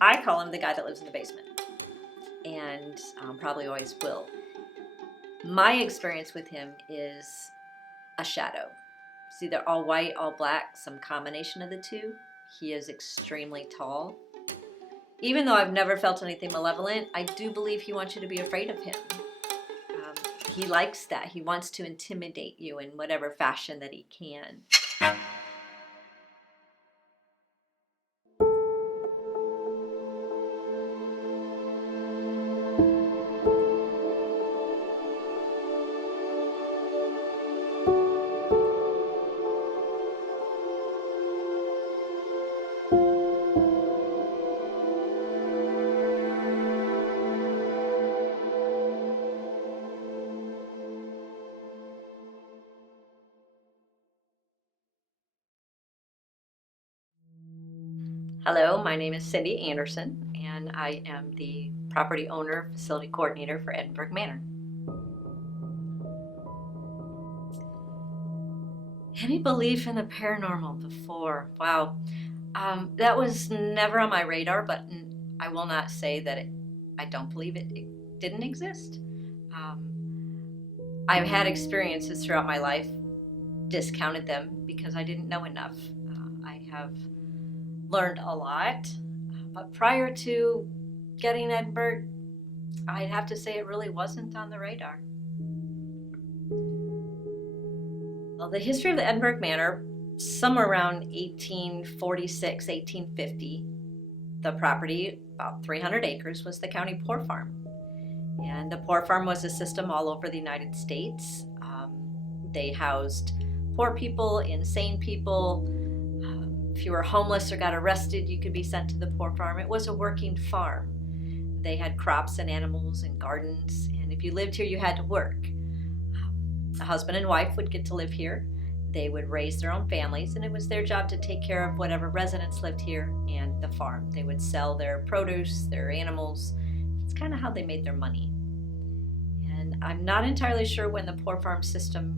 I call him the guy that lives in the basement, and probably always will. My experience with him is a shadow. It's either all white, all black, some combination of the two. He is extremely tall. Even though I've never felt anything malevolent, I do believe he wants you to be afraid of him. He likes that. He wants to intimidate you in whatever fashion that he can. Hello, my name is Cindy Anderson, and I am the property owner, facility coordinator for Edinburgh Manor. Any belief in the paranormal before? Wow, that was never on my radar, but I will not say that I don't believe it didn't exist. I've had experiences throughout my life, discounted them because I didn't know enough. I have learned a lot, but prior to getting Edinburgh, I'd have to say it really wasn't on the radar. Well, the history of the Edinburgh Manor, somewhere around 1846, 1850, the property, about 300 acres, was the county poor farm. And the poor farm was a system all over the United States. They housed poor people, insane people. If you were homeless or got arrested, you could be sent to the poor farm. It was a working farm. They had crops and animals and gardens, and if you lived here, you had to work. A husband and wife would get to live here. They would raise their own families, and it was their job to take care of whatever residents lived here and the farm. They would sell their produce, their animals. It's kind of how they made their money. And I'm not entirely sure when the poor farm system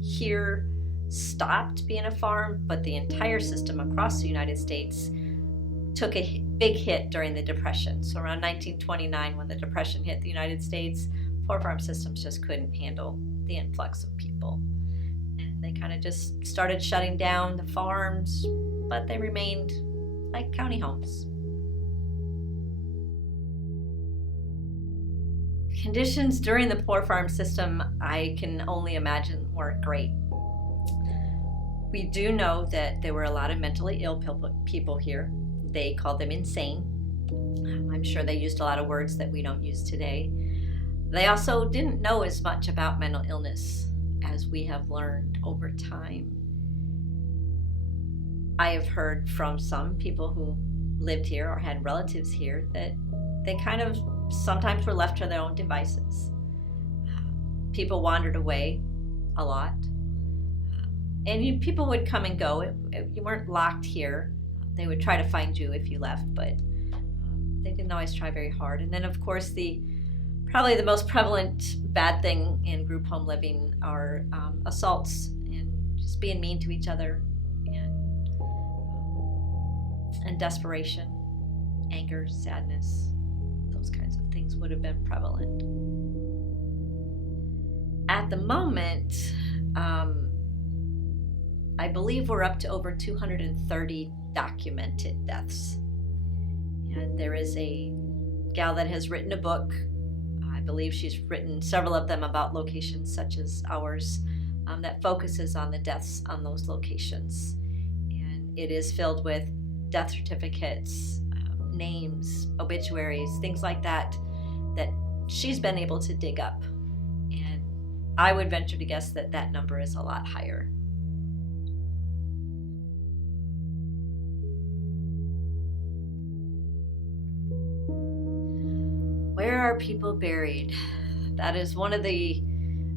here stopped being a farm, but the entire system across the United States took a big hit during the Depression. So around 1929, when the Depression hit the United States, poor farm systems just couldn't handle the influx of people. And they kind of just started shutting down the farms, but they remained like county homes. Conditions during the poor farm system, I can only imagine, weren't great. We do know that there were a lot of mentally ill people here. They called them insane. I'm sure they used a lot of words that we don't use today. They also didn't know as much about mental illness as we have learned over time. I have heard from some people who lived here or had relatives here that they kind of sometimes were left to their own devices. People wandered away a lot. And people would come and go. You weren't locked here. They would try to find you if you left, but they didn't always try very hard. And then, of course, probably the most prevalent bad thing in group home living are assaults and just being mean to each other, and desperation, anger, sadness. Those kinds of things would have been prevalent. At the moment, I believe we're up to over 230 documented deaths. And there is a gal that has written a book. I believe she's written several of them about locations such as ours, that focuses on the deaths on those locations. And it is filled with death certificates, names, obituaries, things like that she's been able to dig up. And I would venture to guess that that number is a lot higher. Where are people buried? That is one of the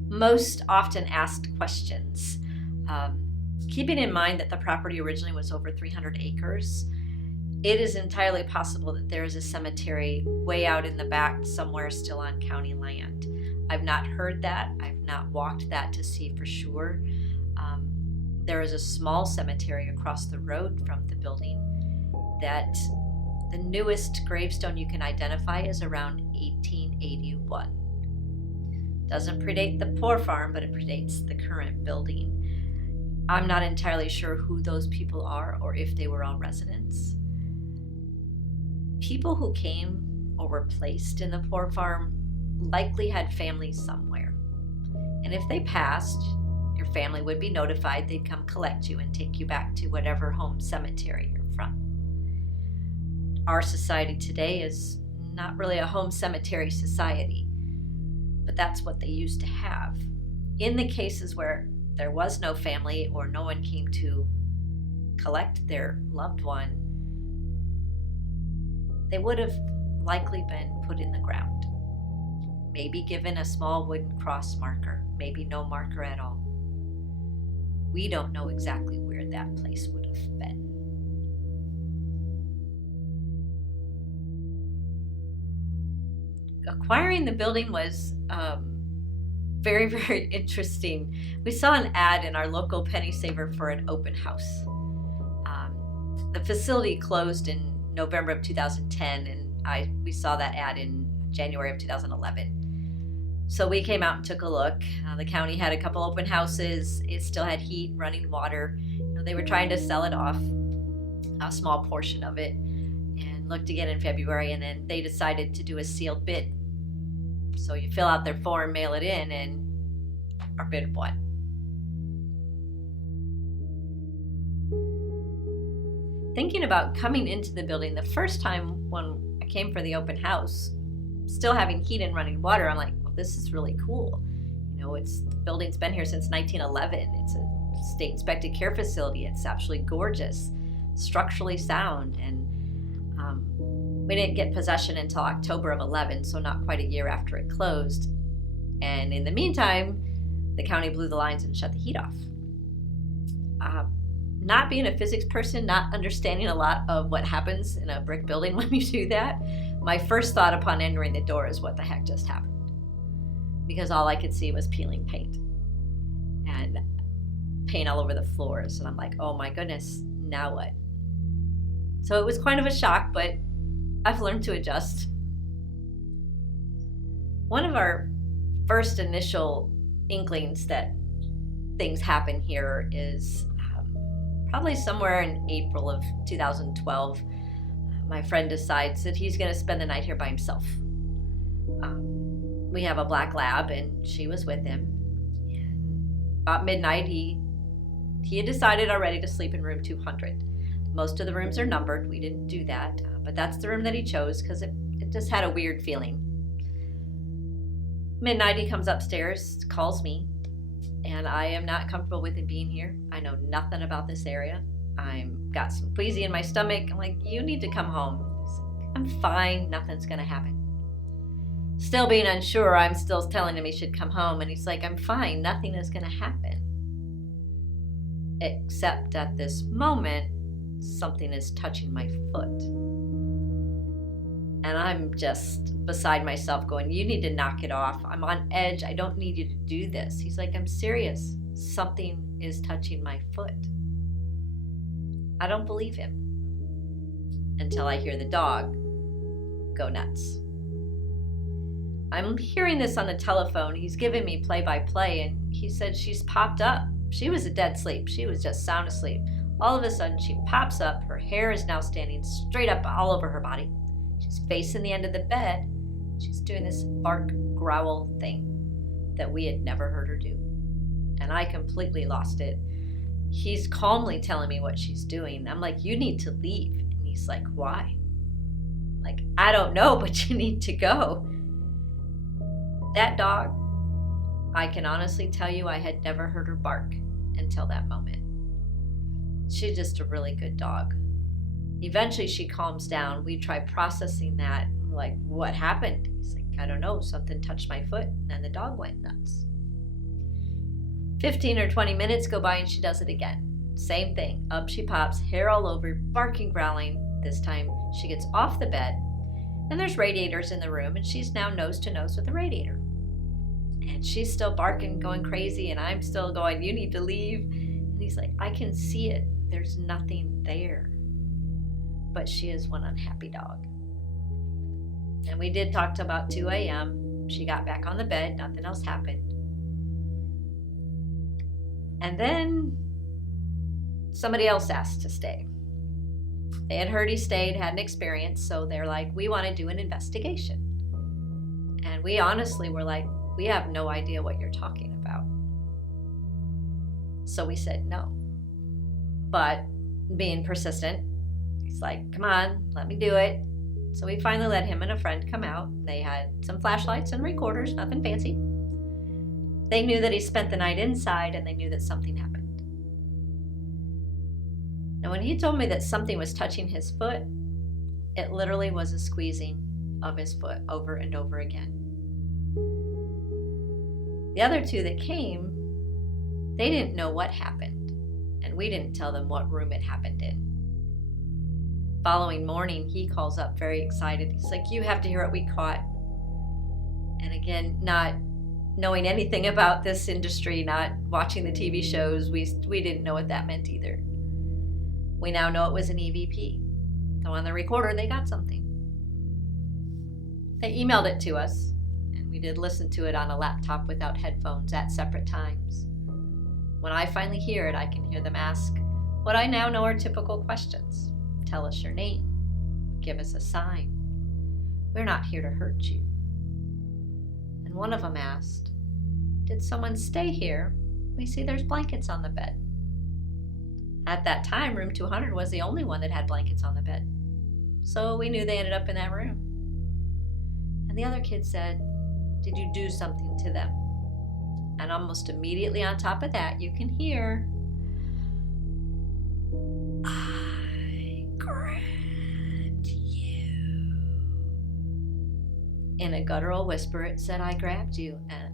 most often asked questions. Keeping in mind that the property originally was over 300 acres, it is entirely possible that there is a cemetery way out in the back somewhere still on county land. I've not heard that. I've not walked that to see for sure. There is a small cemetery across the road from the building that The newest gravestone you can identify is around 1881. Doesn't predate the poor farm, but it predates the current building. I'm not entirely sure who those people are or if they were all residents. People who came or were placed in the poor farm likely had families somewhere. And if they passed, your family would be notified. They'd come collect you and take you back to whatever home cemetery you're from. Our society today is not really a home cemetery society, but that's what they used to have. In the cases where there was no family or no one came to collect their loved one, they would have likely been put in the ground. Maybe given a small wooden cross marker, maybe no marker at all. We don't know exactly where that place would have been. Acquiring the building was very, very interesting. We saw an ad in our local penny saver for an open house. The facility closed in November of 2010, and we saw that ad in January of 2011. So we came out and took a look. The county had a couple open houses. It still had heat, running water. They were trying to sell it off, a small portion of it, and looked again in February, and then they decided to do a sealed bid. So you fill out their form, mail it in, and our bid won. Thinking about coming into the building, the first time when I came for the open house, still having heat and running water, I'm like, well, this is really cool. The building's been here since 1911. It's a state inspected care facility. It's absolutely gorgeous, structurally sound, and we didn't get possession until October of 11, so not quite a year after it closed. And in the meantime, the county blew the lines and shut the heat off. Not being a physics person, not understanding a lot of what happens in a brick building when you do that, my first thought upon entering the door is, what the heck just happened? Because all I could see was peeling paint and paint all over the floors. And I'm like, oh my goodness, now what? So it was kind of a shock, but I've learned to adjust. One of our first initial inklings that things happen here is probably somewhere in April of 2012. My friend decides that he's going to spend the night here by himself. We have a black lab, and she was with him. And about midnight, he had decided already to sleep in room 200. Most of the rooms are numbered. We didn't do that, but that's the room that he chose because it just had a weird feeling. Midnight, he comes upstairs, calls me, and I am not comfortable with him being here. I know nothing about this area. I've got some queasy in my stomach. I'm like, you need to come home. He's like, I'm fine. Nothing's going to happen. Still being unsure, I'm still telling him he should come home. And he's like, I'm fine. Nothing is going to happen. Except at this moment, something is touching my foot. And I'm just beside myself going, you need to knock it off. I'm on edge. I don't need you to do this. He's like, I'm serious. Something is touching my foot. I don't believe him until I hear the dog go nuts. I'm hearing this on the telephone. He's giving me play-by-play, and he said she's popped up. She was a dead sleep. She was just sound asleep. All of a sudden, she pops up. Her hair is now standing straight up all over her body. She's facing the end of the bed. She's doing this bark growl thing that we had never heard her do. And I completely lost it. He's calmly telling me what she's doing. I'm like, you need to leave. And he's like, why? Like, I don't know, but you need to go. That dog, I can honestly tell you I had never heard her bark until that moment. She's just a really good dog. Eventually she calms down. We try processing that. We're like, what happened? He's like, I don't know. Something touched my foot. And then the dog went nuts. 15 or 20 minutes go by and she does it again. Same thing. Up she pops, hair all over, barking, growling. This time she gets off the bed, and there's radiators in the room, and she's now nose to nose with the radiator. And she's still barking, going crazy, and I'm still going, you need to leave. And he's like, I can see it. There's nothing there. but she is one unhappy dog. And we did talk to about 2 a.m. She got back on the bed, nothing else happened. And then somebody else asked to stay. They had heard he stayed, had an experience, so they're like, we want to do an investigation. And we honestly were like, we have no idea what you're talking about. So we said no. But being persistent, he's like, come on, let me do it. So we finally let him and a friend come out. They had some flashlights and recorders, nothing fancy. They knew that he spent the night inside, and they knew that something happened. Now, when he told me that something was touching his foot, it literally was a squeezing of his foot over and over again. The other two that came, they didn't know what happened, and we didn't tell them what room it happened in. Following morning, he calls up very excited. He's like, you have to hear what we caught. And again, not knowing anything about this industry, not watching the TV shows, we didn't know what that meant either. We now know it was an EVP. So on the recorder, they got something. They emailed it to us, and we did listen to it on a laptop without headphones at separate times. When I finally hear it, I can hear them ask what I now know are typical questions. Tell us your name. Give us a sign. We're not here to hurt you. And one of them asked, did someone stay here? We see there's blankets on the bed. At that time, room 200 was the only one that had blankets on the bed. So we knew they ended up in that room. And the other kid said, did you do something to them? And almost immediately on top of that, you can hear, I grabbed you. In a guttural whisper, it said, I grabbed you. And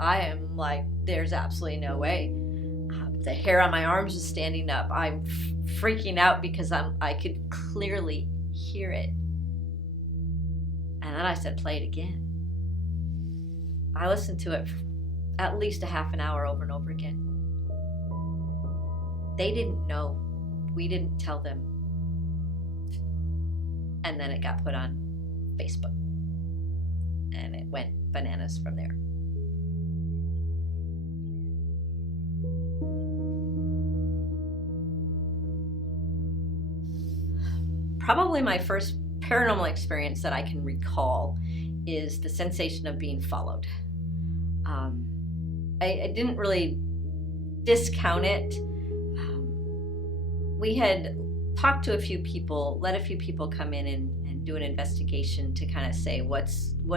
I am like, there's absolutely no way. The hair on my arms is standing up. I'm freaking out because I could clearly hear it. And then I said, play it again. I listened to it for at least a half an hour over and over again. They didn't know. We didn't tell them. And then it got put on Facebook. And it went bananas from there. Probably my first paranormal experience that I can recall is the sensation of being followed. I didn't really discount it. We had talked to a few people, let a few people come in and do an investigation to kind of say, what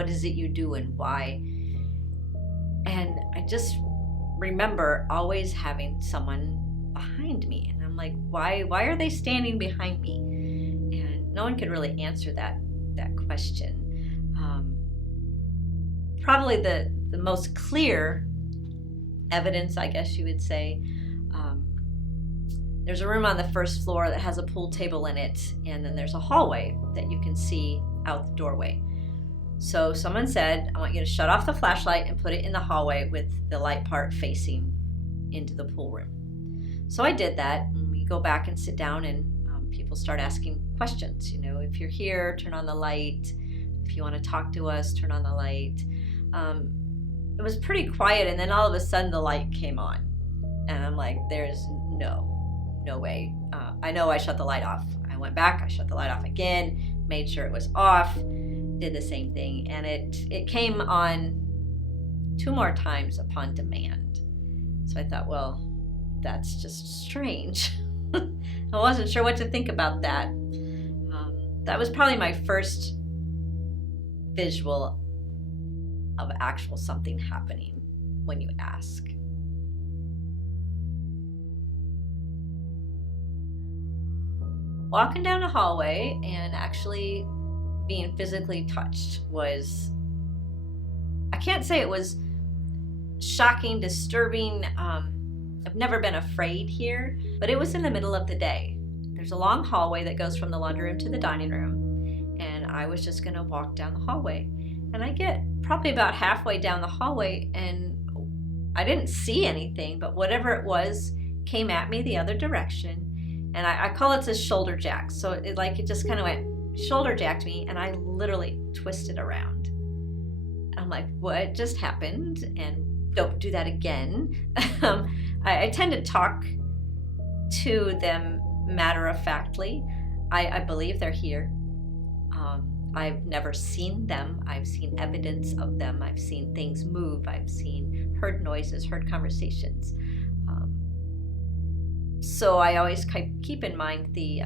is it you do and why? And I just remember always having someone behind me. And I'm like, why are they standing behind me? And no one could really answer that question. Probably the most clear evidence, I guess you would say, there's a room on the first floor that has a pool table in it, and then there's a hallway that you can see out the doorway. So someone said, I want you to shut off the flashlight and put it in the hallway with the light part facing into the pool room. So I did that, and we go back and sit down, and people start asking questions. You know, if you're here, turn on the light. If you want to talk to us, turn on the light. It was pretty quiet, and then all of a sudden the light came on. And I'm like, there's no way. I know I shut the light off. I went back, I shut the light off again, made sure it was off, did the same thing. And it came on 2 more times upon demand. So I thought, well, that's just strange. I wasn't sure what to think about that. That was probably my first visual of actual something happening when you ask. Walking down a hallway and actually being physically touched was, I can't say it was shocking, disturbing. I've never been afraid here, but it was in the middle of the day. There's a long hallway that goes from the laundry room to the dining room, and I was just gonna walk down the hallway. And I get probably about halfway down the hallway, and I didn't see anything, but whatever it was came at me the other direction, And I call it a shoulder jack. So it just kind of went shoulder jacked me, and I literally twisted around. I'm like, what just happened? And don't do that again. I tend to talk to them matter-of-factly. I believe they're here. I've never seen them. I've seen evidence of them. I've seen things move. I've heard noises, heard conversations. So I always keep in mind the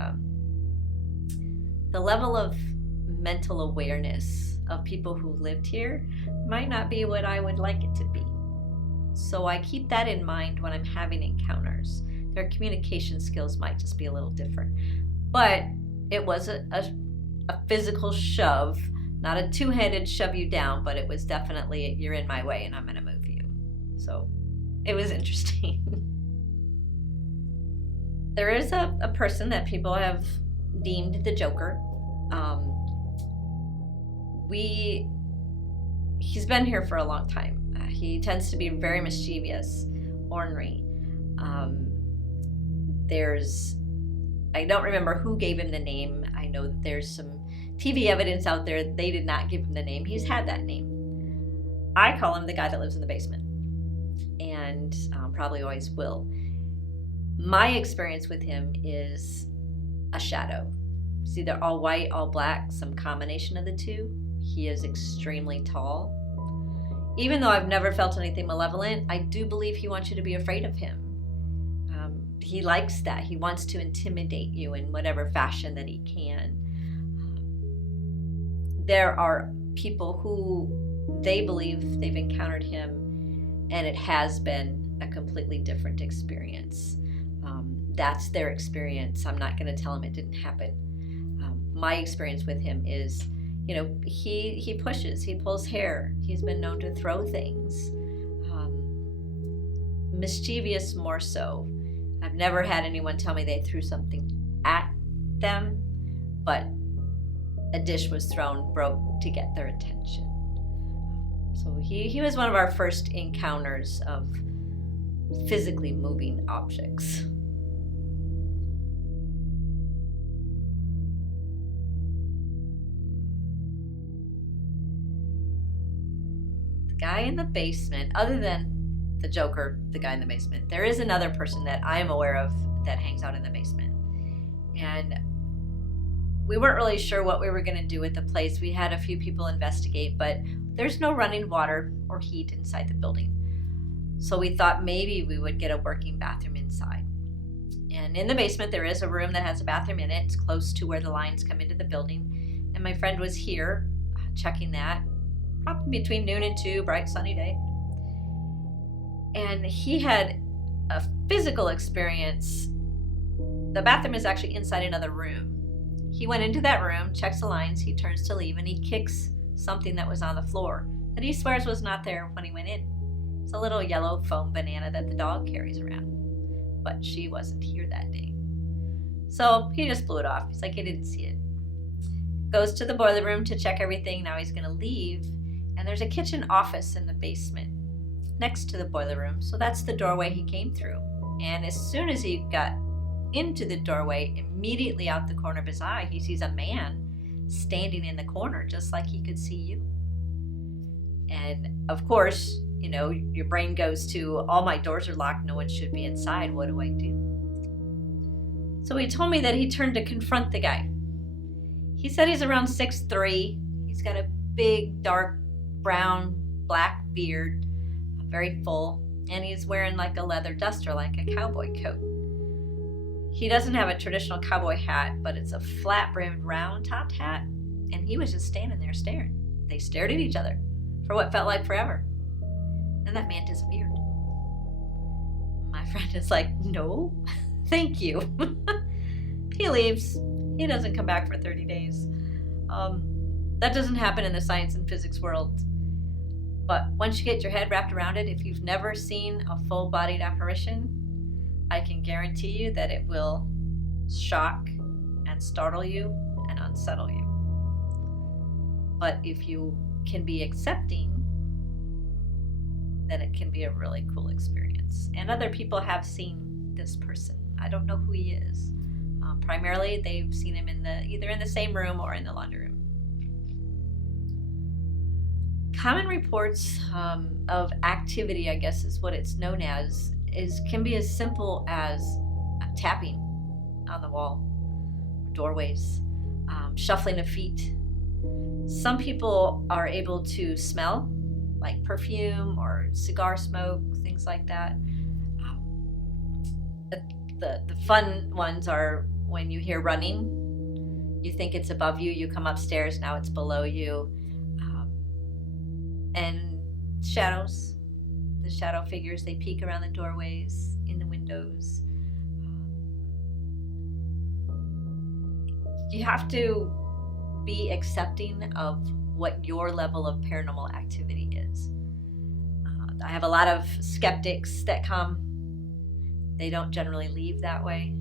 level of mental awareness of people who lived here might not be what I would like it to be. So I keep that in mind when I'm having encounters. Their communication skills might just be a little different. But it was a physical shove, not a two-handed shove you down, but it was definitely, you're in my way and I'm going to move you. So it was interesting. There is a person that people have deemed the Joker. He's been here for a long time. He tends to be very mischievous, ornery. I don't remember who gave him the name. I know that there's some TV evidence out there. They did not give him the name. He's had that name. I call him the guy that lives in the basement, and probably always will. My experience with him is a shadow. It's either all white, all black, some combination of the two. He is extremely tall. Even though I've never felt anything malevolent, I do believe he wants you to be afraid of him. He likes that. He wants to intimidate you in whatever fashion that he can. There are people who they believe they've encountered him, and it has been a completely different experience. That's their experience. I'm not going to tell them it didn't happen. My experience with him is, he pushes, he pulls hair. He's been known to throw things. Mischievous more so. I've never had anyone tell me they threw something at them, but a dish was thrown, broke to get their attention. So he was one of our first encounters of physically moving objects. The guy in the basement, other than the Joker, the guy in the basement, there is another person that I'm aware of that hangs out in the basement. And we weren't really sure what we were going to do with the place. We had a few people investigate, but there's no running water or heat inside the building. So we thought maybe we would get a working bathroom inside. And in the basement, there is a room that has a bathroom in it. It's close to where the lines come into the building. And my friend was here checking that, probably between noon and 2, bright sunny day. And he had a physical experience. The bathroom is actually inside another room. He went into that room, checks the lines, he turns to leave, and he kicks something that was on the floor that he swears was not there when he went in. It's a little yellow foam banana that the dog carries around. But she wasn't here that day. So he just blew it off. He's like, he didn't see it. Goes to the boiler room to check everything. Now he's going to leave. And there's a kitchen office in the basement next to the boiler room. So that's the doorway he came through. And as soon as he got into the doorway, immediately out the corner of his eye, he sees a man standing in the corner, just like he could see you. And of course, your brain goes to, all my doors are locked, no one should be inside, what do I do? So he told me that he turned to confront the guy. He said he's around 6'3". He's got a big, dark, brown, black beard, very full, and he's wearing like a leather duster, like a cowboy coat. He doesn't have a traditional cowboy hat, but it's a flat-brimmed, round-topped hat, and he was just standing there staring. They stared at each other for what felt like forever. And that man disappeared. My friend is like, no, thank you. He leaves. He doesn't come back for 30 days. That doesn't happen in the science and physics world. But once you get your head wrapped around it, if you've never seen a full-bodied apparition, I can guarantee you that it will shock and startle you and unsettle you. But if you can be accepting, then it can be a really cool experience. And other people have seen this person. I don't know who he is, Primarily, they've seen him either in the same room or in the laundry room. Common reports of activity, I guess is what it's known as, can be as simple as tapping on the wall, doorways, shuffling of feet. Some people are able to smell, like perfume or cigar smoke, things like that. The fun ones are when you hear running, you think it's above you, you come upstairs, now it's below you. And shadows, the shadow figures, they peek around the doorways, in the windows. You have to be accepting of what your level of paranormal activity is. I have a lot of skeptics that come. They don't generally leave that way.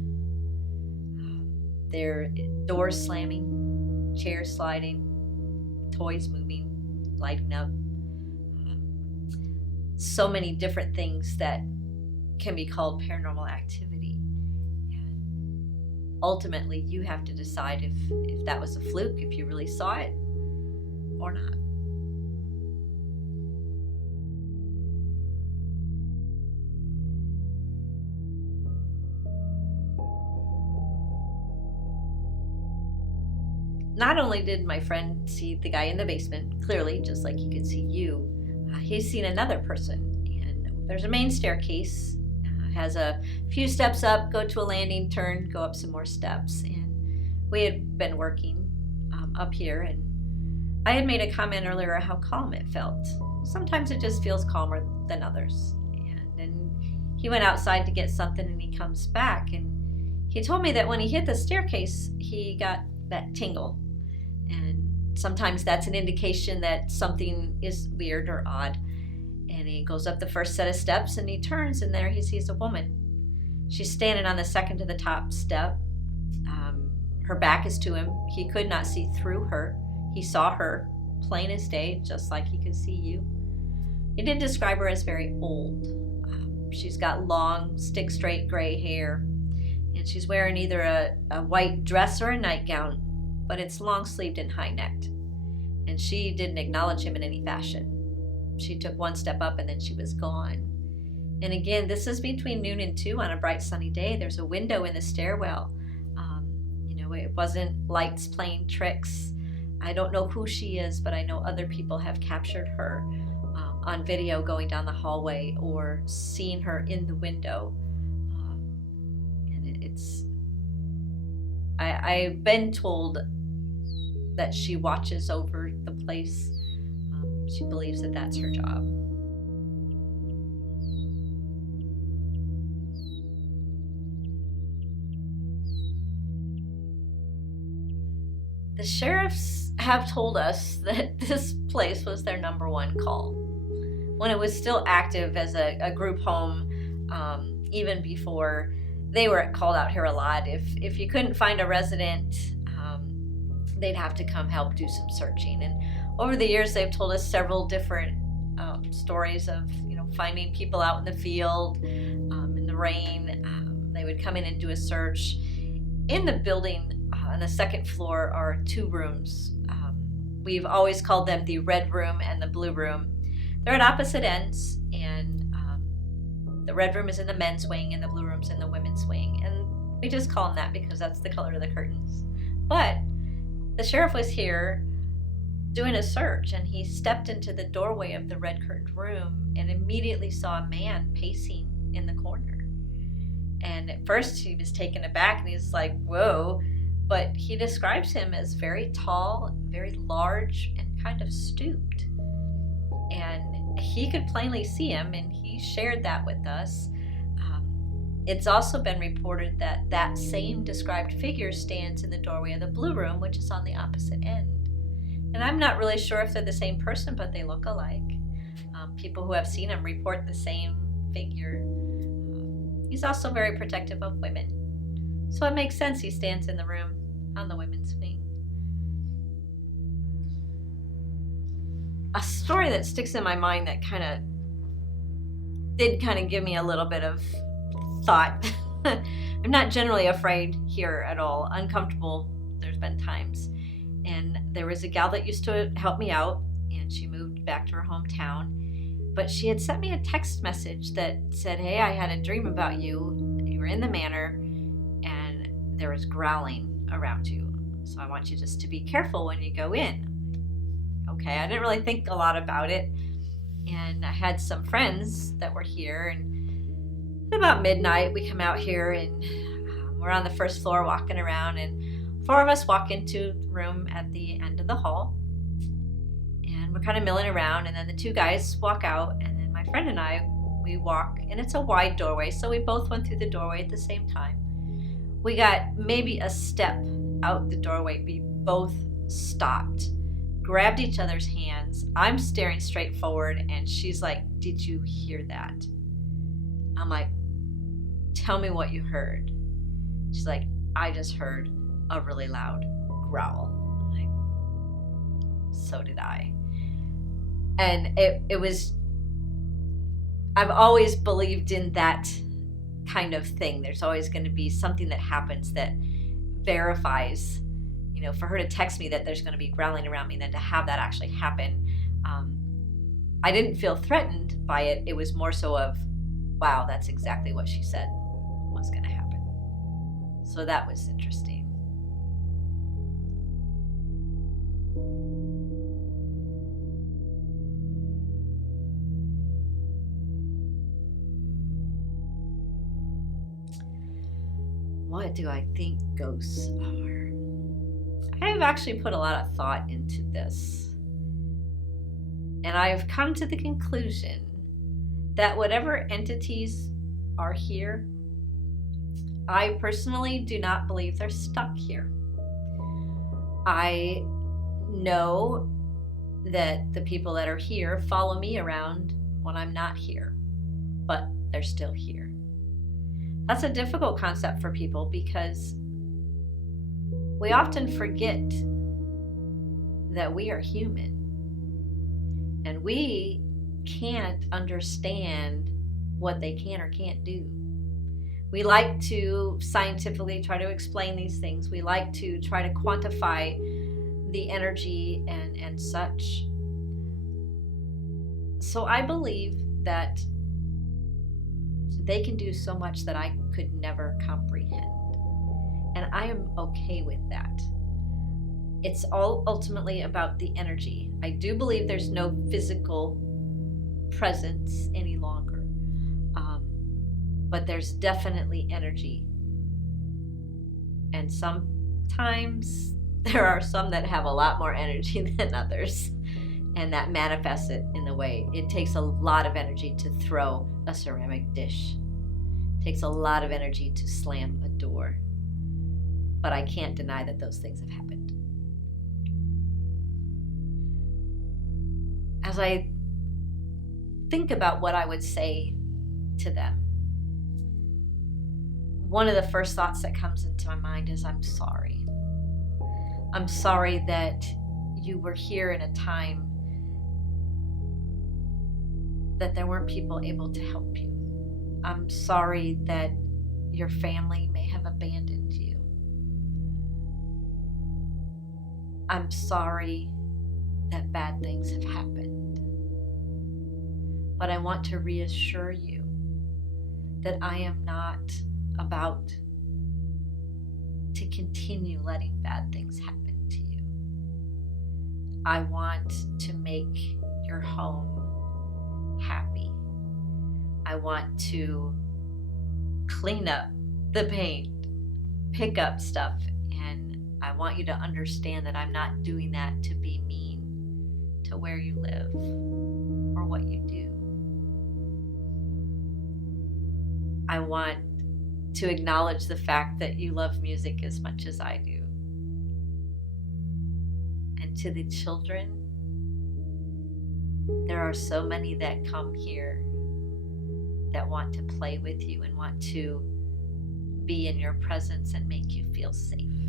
Their doors slamming, chairs sliding, toys moving, lighting up. So many different things that can be called paranormal activity. And ultimately, you have to decide if that was a fluke, if you really saw it or not. Not only did my friend see the guy in the basement, clearly, just like he could see you, he's seen another person. And there's a main staircase, has a few steps up, go to a landing, turn, go up some more steps. And we had been working up here, and I had made a comment earlier how calm it felt. Sometimes it just feels calmer than others. And then he went outside to get something, and he comes back, and he told me that when he hit the staircase, he got that tingle. And sometimes that's an indication that something is weird or odd. And he goes up the first set of steps, and he turns, and there he sees a woman. She's standing on the second to the top step. Her back is to him. He could not see through her. He saw her plain as day, just like he could see you. He did describe her as very old. She's got long, stick-straight gray hair, and she's wearing either a white dress or a nightgown, but it's long-sleeved and high-necked. And she didn't acknowledge him in any fashion. She took one step up, and then she was gone. And again, this is between noon and 2 on a bright sunny day. There's a window in the stairwell. It wasn't lights playing tricks. I don't know who she is, but I know other people have captured her on video going down the hallway or seeing her in the window. And I've been told that she watches over the place. She believes that that's her job. The sheriffs have told us that this place was their number one call. When it was still active as a group home, even before, they were called out here a lot. If you couldn't find a resident, they'd have to come help do some searching. And over the years, they've told us several different stories of finding people out in the field, in the rain. They would come in and do a search. In the building, on the second floor, are 2 rooms. We've always called them the red room and the blue room. They're at opposite ends, and the red room is in the men's wing and the blue room's in the women's wing. And we just call them that because that's the color of the curtains. But the sheriff was here doing a search, and he stepped into the doorway of the red curtained room and immediately saw a man pacing in the corner. And at first he was taken aback, and he's like, whoa. But he describes him as very tall, very large, and kind of stooped. And he could plainly see him, and he shared that with us. It's also been reported that that same described figure stands in the doorway of the blue room, which is on the opposite end. And I'm not really sure if they're the same person, but they look alike. People who have seen him report the same figure. He's also very protective of women. So it makes sense he stands in the room on the women's wing. A story that sticks in my mind that did give me a little bit of thought I'm not generally afraid here at all. Uncomfortable, there's been times. And there was a gal that used to help me out, and she moved back to her hometown. But she had sent me a text message that said, "Hey, I had a dream about you. You were in the manor, and there was growling around you. So I want you just to be careful when you go in." Okay, I didn't really think a lot about it. And I had some friends that were here, and about midnight we come out here, and we're on the first floor walking around, and four of us walk into the room at the end of the hall, and we're kind of milling around, and then the two guys walk out, and then my friend and I, we walk, and it's a wide doorway, so we both went through the doorway at the same time. We got maybe a step out the doorway. We both stopped, grabbed each other's hands. I'm staring straight forward, and she's like, "Did you hear that?" I'm like, "Tell me what you heard." She's like, "I just heard a really loud growl." I'm like, "So did I." And it was, I've always believed in that kind of thing. There's always going to be something that happens that verifies, for her to text me that there's going to be growling around me, and then to have that actually happen. I didn't feel threatened by it. It was more so of, wow, that's exactly what she said was going to happen. So that was interesting. What do I think ghosts are? I've actually put a lot of thought into this, and I've come to the conclusion that whatever entities are here, I personally do not believe they're stuck here. I know that the people that are here follow me around when I'm not here, but they're still here. That's a difficult concept for people because we often forget that we are human, and we can't understand what they can or can't do. We like to scientifically try to explain these things. We like to try to quantify the energy and such. So I believe that they can do so much that I could never comprehend. And I am okay with that. It's all ultimately about the energy. I do believe there's no physical presence any longer. But there's definitely energy. And sometimes there are some that have a lot more energy than others. And that manifests it in the way. It takes a lot of energy to throw a ceramic dish. It takes a lot of energy to slam a door. But I can't deny that those things have happened. As I think about what I would say to them, one of the first thoughts that comes into my mind is, I'm sorry. I'm sorry that you were here in a time that there weren't people able to help you. I'm sorry that your family may have abandoned you. I'm sorry that bad things have happened. But I want to reassure you that I am not about to continue letting bad things happen to you. I want to make your home happy. I want to clean up the paint, pick up stuff, and I want you to understand that I'm not doing that to be mean to where you live or what you do. I want to acknowledge the fact that you love music as much as I do. And to the children, there are so many that come here that want to play with you and want to be in your presence and make you feel safe.